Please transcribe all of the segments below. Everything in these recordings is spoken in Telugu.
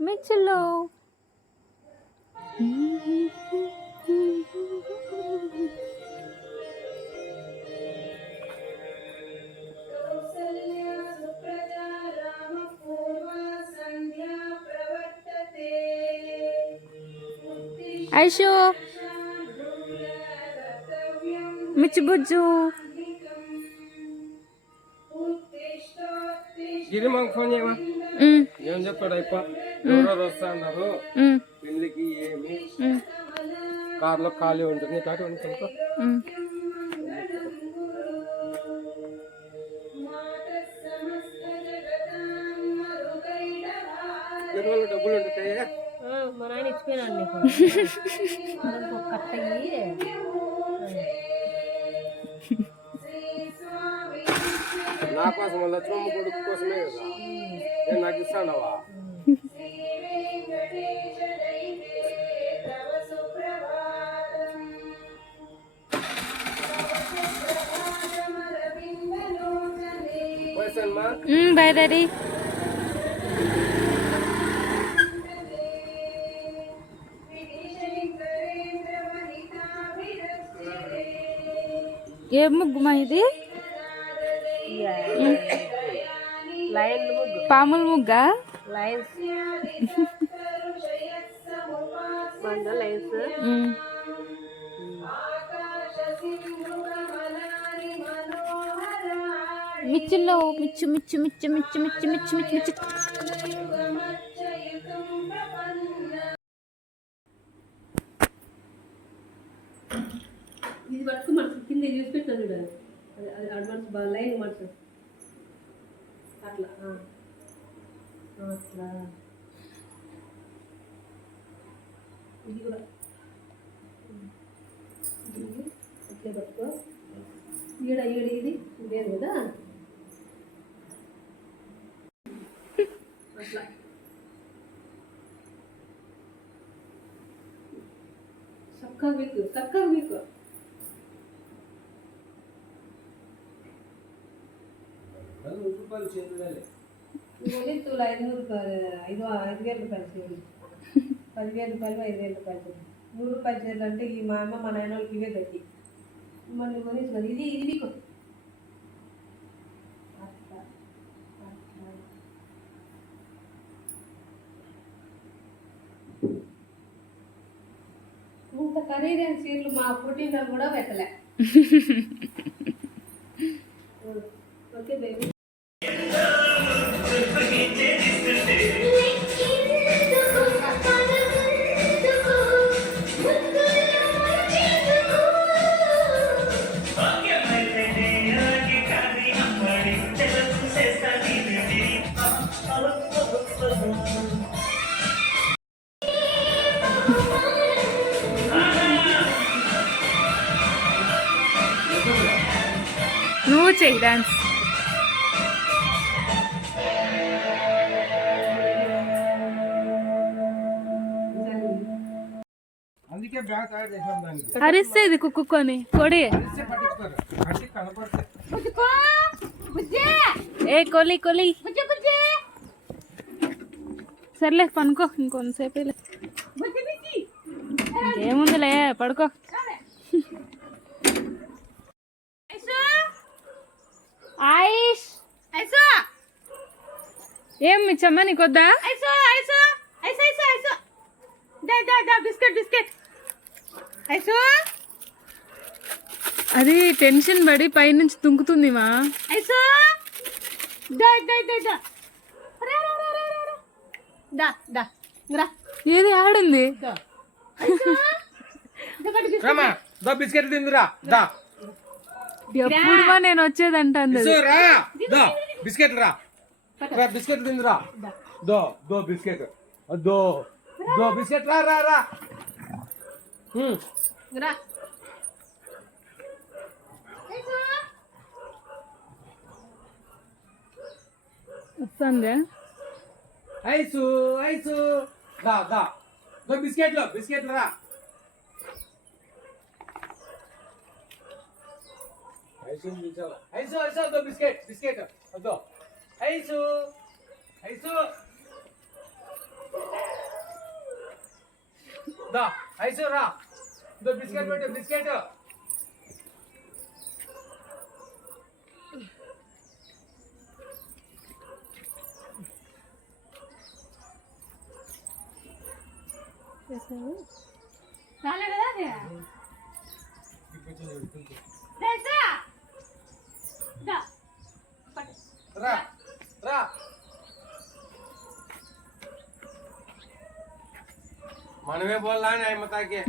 మిచ్చులో ఐషు మిచ్చు బుజ్జు గిరి మాకు ఫోన్ చేయమా ఏం చెప్తాడు అయిపో ఎవరెవరు వస్తా అన్నారు పెళ్ళికి ఏమి కార్లో ఖాళీ ఉంటుంది కాదు అనుకుంటా డబ్బులు ఉంటాయి మా నాయన ఇచ్చిపోయినాడు నీకు కట్టయి నా కోసం లక్ష్మమ్మ కొడుకు కోసమే కదా నేను నాకు ఇస్తానవా బాయ్ డాడీ ఏ ముగ్గు మా ఇది లయన్ ముగ్గు పాముల ముగ్గా లయన్స్ మంద లయన్స్ మిచ్చులో మిచ్చు మిచ్చు మిచ్చు మిచ్చు మిచ్చు మిచ్చు మిచ్చు మిచ్చు ఇది పట్టుకు మనసు కింద చూసి పెట్టాను చూడాలి అది అది మనసు బాగా లైన్ మనసు అట్లా అట్లా ఇది కూడా అట్లే పట్టుకో ఈడ ఇది ఇదేది కదా అట్లా చక్కగా మీకు తూలు 500 రూపాయలు 5,000 రూపాయలు చేయాలి 10,000 రూపాయలు 5,000 రూపాయలు 100 రూపాయలు చేయాలి అంటే ఈ మా అమ్మ మా నాయన వాళ్ళకి ఇవే గట్టి మళ్ళీ కొనేసి ఇది నీకు ఇంత ఖరీదైన చీరలు మా పుట్టినలు కూడా పెట్టలే ఓకే బేబీ నువ్వు చెయ్యి డాన్స్ అందుకే బ్యాగ్ తయారు చేసాం దానికి అరిస్తేది కుక్కుని కొడి ఏ కొలి కొలి సర్లే పనుకో ఇంకొంతసేపు ఏముందిలే పడుకో ఐష్ ఐసో ఏం మిచ్చమ్మ నీకొద్దా ఐసో ఐసో ఐసో ఐసో ఐసో దా బిస్కెట్ ఐసో అది టెన్షన్ పడి పైనుంచి తుంకుతుంది మా ఐసో ఏది ఆడింది బిస్కెట్ తిందిరా దా ఎప్పుడుమా నేను వచ్చేదంటాను బిస్కెట్ రా బిస్కెట్ తిందిరా దో బిస్కెట్ దో బిస్కెట్ రా రా రా వస్తుంది ఐసు దా బిస్కెట్ రా ఐసు దో బిస్కెట్ దో ఐసు దా ఐసు రా దో బిస్కెట్ పెట్టు బిస్కెట్ రాలే కదా అది? రా రా మనమే बोलना है मता के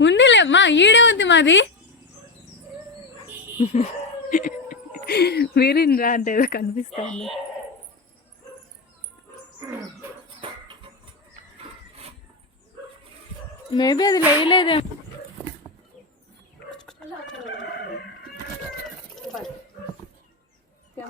ఉండిలే మా ఈడే ఉంది మాది వీరిని రా అంటే ఏదో కనిపిస్తుంది మేబీ అది లేయలేదే क्या